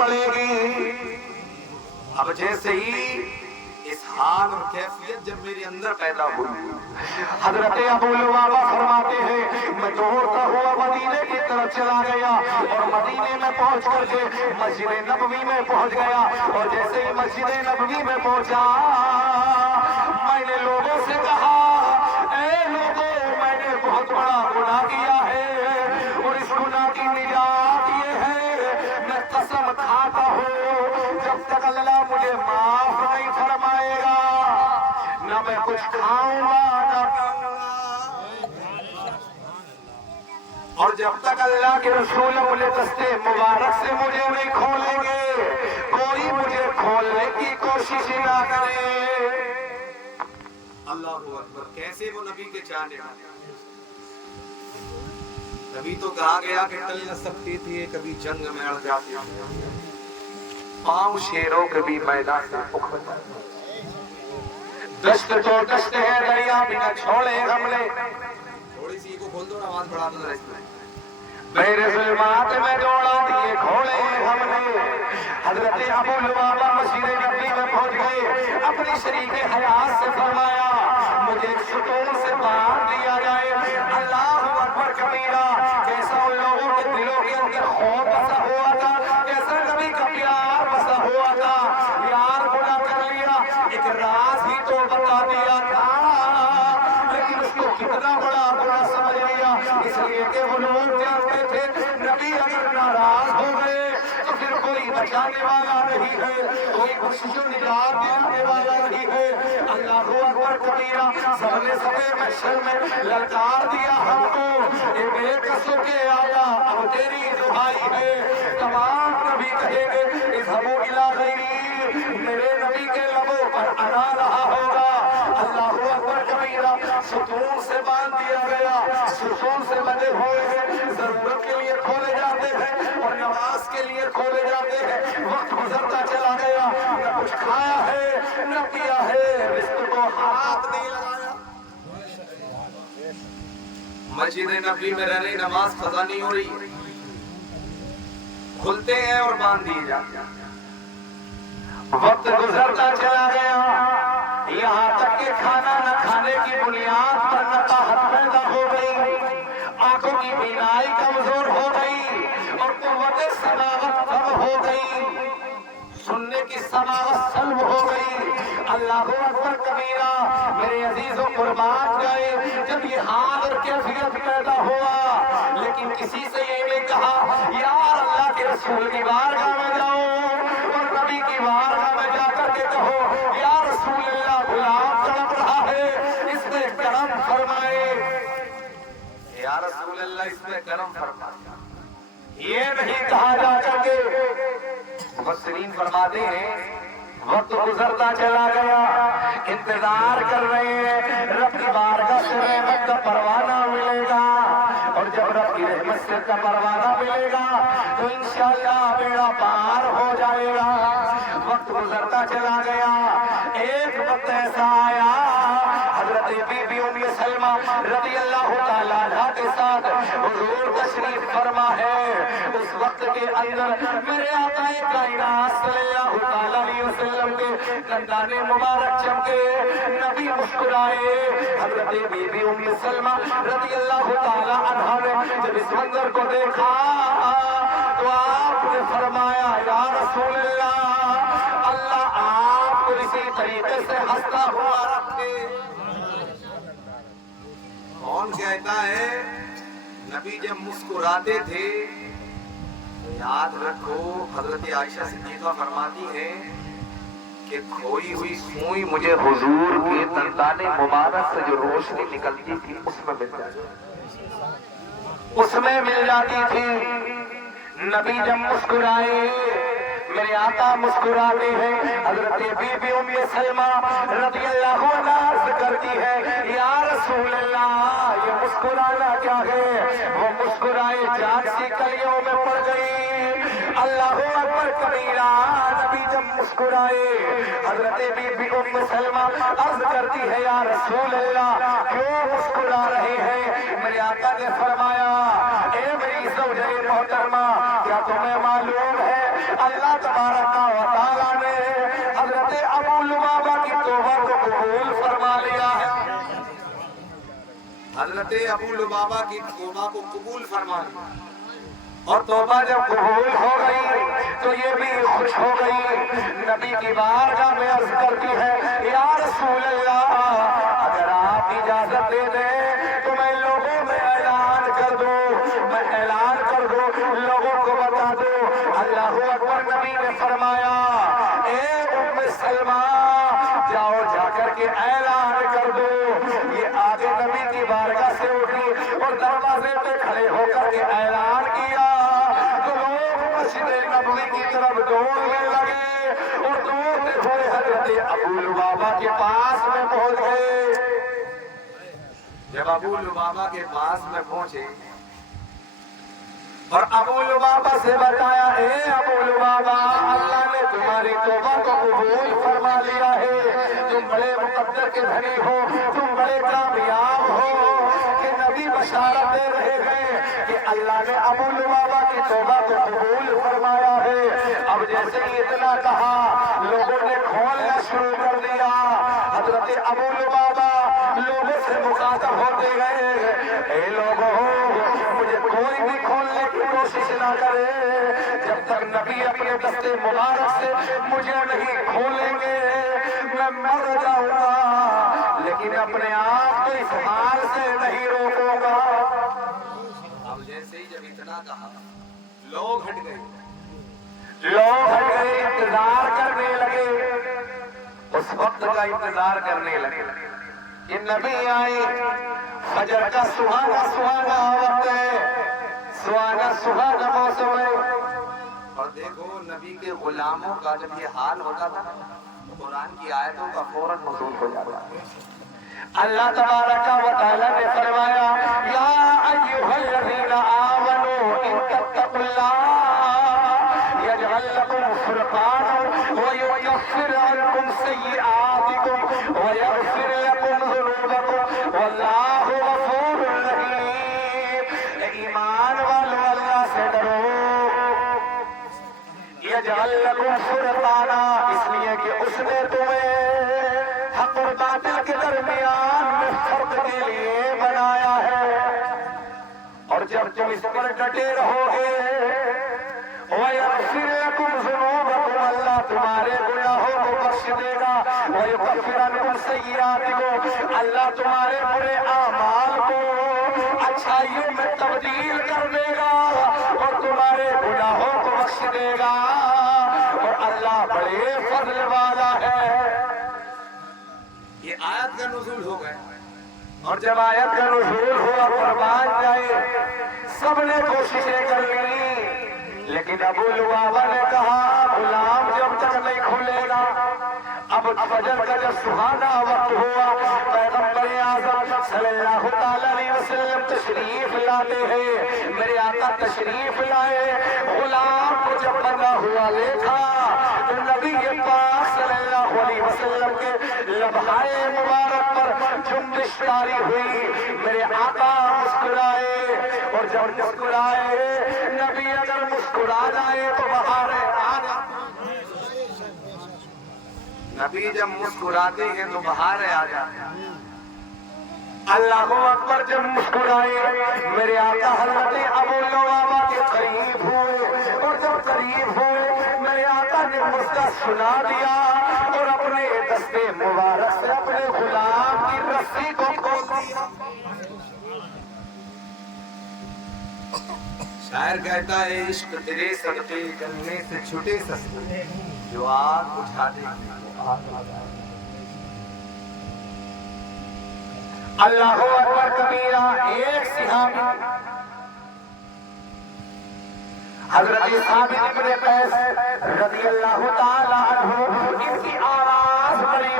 पड़ेगी। अब जैसे ही इस हाल और कैफियत जब मेरे अंदर पैदा हुई, हजरत अबू लुबाबा फरमाते हैं मैं दौड़ता हुआ मदीने की तरफ चला गया और मदीने में पहुंच करके मस्जिद नबवी में पहुंच गया। और जैसे ही मस्जिद नबवी में पहुंचा, मैंने लोगों से कहा, ए लोगों, मैंने बहुत बड़ा गुनाह किया है और इस गुनाह की निजात ये है, मैं कसम खाता हूँ जब तक अल्लाह मुझे माफ नहीं फरमाएगा न मैं कुछ खाऊंगा न पीऊंगा, और जब तक अल्लाह के रसूल मुझे दस्ते मुबारक से मुझे नहीं खोलेंगे, कोई मुझे खोलने की कोशिश ही ना करे। अल्लाह अकबर। कैसे वो नबी के चाहने वाले। नबी तो कहा गया कि टल न सकती थी, कभी जंग में अड़ जाती, पांव शेरों के भी मैदान में उखड़ता। दश्त तो दश्त है, दरिया भी न छोड़े हमले। थोड़ी सी को खोल दो, आवाज बढ़ा दो इसमें। मेरे जुल्मात में दौड़ा दिए घोड़े हमने। हजरत अबू लुबाबा मस्जिद नबवी में पहुंच गए। अपनी शरीके हयात से फरमाया मुझे सुतून से बांध दिया जाए। अल्लाह अकबर कबीरा। कैसा उन लोगों के दिलों के अंदर खौफ बसा हुआ था, कैसा नबी का प्यार बसा हुआ था। यार गुनाह कर लिया, एक राज ही तो बता दिया था, लेकिन उसको कितना बड़ा गुनाह समझ लिया। इसलिए कि वो लोग जानते थे नबी अगर नाराज हो गए तो फिर कोई बचाने वाला नहीं है, कोई बख्शिश निजात देने वाला नहीं है। अल्लाह अकबर कबीरा। सबने सबे महशर में ललकार दिया हमको, ए बेकसों के आया अब तेरी दुहाई है। तमाम नबी कहेंगे इज़हबू इला गैरी, मेरे नबी के लबों पर अना रहा होगा। अल्लाह अकबर कबीरा। सुतून से बांध दिया गया, सुतून से बंधे हुए हैं, जरूरत के लिए खोले जाते हैं और नमाज के लिए खोले जाते हैं। वक्त गुजरता चला गया, न कुछ खाया है न पिया है, रिस्क को हाथ नहीं लगाया। मस्जिद नबवी में रहने नमाज कज़ा नहीं हो रही, खुलते हैं और बांध दिए जाते हैं। वक्त गुजरता चला गया, यहाँ तक कि खाना न खाने की बुनियाद पर नकाहत पैदा हो गई, आंखों की बीनाई कमजोर हो गई और कुव्वत समावत कम हो गई, सुनने की समावत सल्ब हो गई। अल्लाह अकबर कबीरा। मेरे अजीजों कुर्बान जाए, जब ये हाल और कैफियत पैदा हुआ, लेकिन किसी से ये नहीं कहा यार अल्लाह के रसूल की बारगाह में जाओ और नबी की बारगाह में जाकर के कहो या रसूल अल्लाह गुलाम तड़प रहा है, इसमें करम फरमाए। या रसूल अल्लाह इसमें करम फरमाए, ये नहीं कहा जा सके। मुफस्सिरीन फरमाते हैं वक्त गुजरता चला गया, इंतजार कर रहे हैं रब की बारगाह से रहमत का परवाना मिलेगा, और जब रब की रहमत से का परवाना मिलेगा तो इंशाअल्लाह बेड़ा पार हो जाएगा। वक्त गुजरता चला गया, एक वक्त ऐसा आया हजरत बीबी उम्मे सलमा रज़ी अल्लाह तआला अन्हा के साथ हुजूर तशरीफ फरमा है। उस वक्त के अंदर मेरे आका कायनात सल्लल्लाहु अलैहि वसल्लम के दंदाने मुबारक चमके, नबी मुस्कुराए। हजरत बीबी उम्मे सलमा रज़ी अल्लाह तआला अन्हा ने जब इस मंजर को देखा तो आपने फरमाया या रसूल अल्लाह, अल्लाह आपको इसी तरीके से हंसता हुआ रखे। कौन कहता है नबी जब मुस्कुराते थे तो याद रखो हजरत आयशा सिद्दीक़ा फरमाती है कि खोई हुई सुई मुझे हुजूर के दंदाने मुबारक से जो रोशनी निकलती थी उसमें मिल जाती थी। नबी जब मुस्कुराए मेरे आका मुस्कुराते हैं। हजरत बीबी उम्मे सलमा रज़ी अल्लाह अन्हा अर्ज़ करती है या रसूल अल्लाह, ये मुस्कुराना क्या है? वो मुस्कुराए जान सी कलियों में पड़ गई। अल्लाह अकबर कबीरा। नबी जब मुस्कुराए हजरत बीबी उम्मे सलमा अर्ज़ करती है या रसूल अल्लाह, क्यों मुस्कुरा रहे हैं? मेरे आका ने फरमाया ए मेरी ज़ौजे मोहतरमा, क्या तुम्हें मालूम है اللہ تبارک و تعالیٰ نے حضرت ابو لبابہ کی توبہ کو قبول فرما لیا ہے. حضرت ابو لبابہ کی توبہ کو قبول فرما لیا اور توبہ جب قبول ہو گئی تو یہ بھی خوش ہو گئی. نبی کی بارگاہ میں عرض کرتی ہے یا رسول اللہ اگر آپ اجازت دے دیں تو میں لوگوں میں اعلان کر دوں، میں اعلان کر دوں، لوگوں کو بتا دوں. اللہ اکبر. نبی نے فرمایا اے ام سلمہ جاؤ جا کر کے اعلان کر دو. یہ آگے نبی کی بارگاہ سے اٹھی اور دروازے پہ کھڑے ہو کر کے اعلان کیا تو لوگ مسجد نبوی کی طرف دوڑنے لگے اور دوڑتے ہوئے حضرت ابو لبابہ کے پاس میں پہنچ گئے. جب ابو لبابہ کے پاس میں پہنچے اور ابو لبابہ سے بتایا اے ابو لبابہ اللہ نے تمہاری توبہ کو قبول فرما لیا ہے، تم بڑے مقدر کے دھنی ہو، تم بڑے کامیاب ہو کہ نبی بشارت دے رہے ہیں کہ اللہ نے ابو لبابہ کی توبہ کو قبول فرمایا ہے. اب جیسے ہی اتنا کہا لوگوں نے کھولنا شروع کر دیا. حضرت ابو لبابہ لوگوں سے مخاطب ہوتے گئے اے لوگوں مجھے کوئی بھی کھولنے کی کوشش نہ کرے جب تک نبی اپنے دستے مبارک سے مجھے نہیں کھولیں گے میں مر جاؤں گا، لیکن اپنے آپ کو اس حال سے نہیں روکوں گا. اب جیسے ہی جب اتنا کہا لوگ ہٹ گئے، انتظار کرنے لگے. اس وقت کا انتظار کرنے لگے کہ نبی آئے. فجر کا سہانا سہانا وقت ہے، سہانا موسم ہے. اور دیکھو نبی کے غلاموں کا جب یہ حال ہوتا تھا قرآن کی آیتوں کا فوراً نزول ہو جاتا ہے. اللہ تبارک و تعالیٰ نے فرمایا یا ایھا الذین آمنوا ان تتقوا اللہ یجعل لکم فرقانا ویکفر عنکم سیئاتکم ویغفر لکم ذنوبکم واللہ غفور رحیم. ایمان والو اللہ سے ڈرو. یجعل لکم فرقانا اس لیے کہ اس نے تمہیں حق اور باطل کے درمیان میں فرق کے لیے بنایا ہے. اور جب تم اس پر ڈٹے رہو گے وَيَغْفِرْ لَكُمْ ذُنُوبَكُمْ اللہ تمہارے گناہوں کو بخش دے گا. وَيُكَفِّرْ عَنْكُمْ سَيِّئَاتِكُمْ اللہ تمہارے برے اعمال کو اچھائیوں میں تبدیل کر دے گا اور تمہارے گناہوں کو بخش دے گا. اور اللہ بڑے فضل والا ہے. یہ آیت کا نزول ہو گیا اور جب آیت کا نزول ہوا قربان جائے سب نے کوششیں کر لی لیکن ابو لبابہ نے کہا غلام جب تک نہیں کھلے گا. اب فجر کا جب سہانا وقت ہوا پیغمبر اعظم صلی اللہ علیہ وسلم تشریف لاتے ہیں. میرے آقا تشریف لائے. غلام کو جب بنا ہوا دیکھا تو نبی پاک صلی اللہ علیہ وسلم کے لبہائے مبارک پر جنبش طاری ہوئی. میرے آقا مسکرائے اور جب مسکرائے نبی اگر مسکرا جائے تو بہاریں آ جاتی. نبی جب مسکراتے ہیں تو بہاریں آ جاتے ہیں. اللہ اکبر. جب مسکرائے میرے آقا حضرت ابو لبابہ کے قریب ہوئے اور جب قریب ہوئے میرے آقا نے مسکا سنا دیا اور اپنے دستے مبارک سے اپنے غلام کی رسی کو کھول دیا. شاعر کہتا ہے عشق تیرے صدقے جلنے سے چھٹے سستے جو آگ بجھا دے اللہ اکبر کبیرہ. ایک صحابی حضرت ثابت بن قیس رضی اللہ تعالی عنہ ان کی آواز بڑی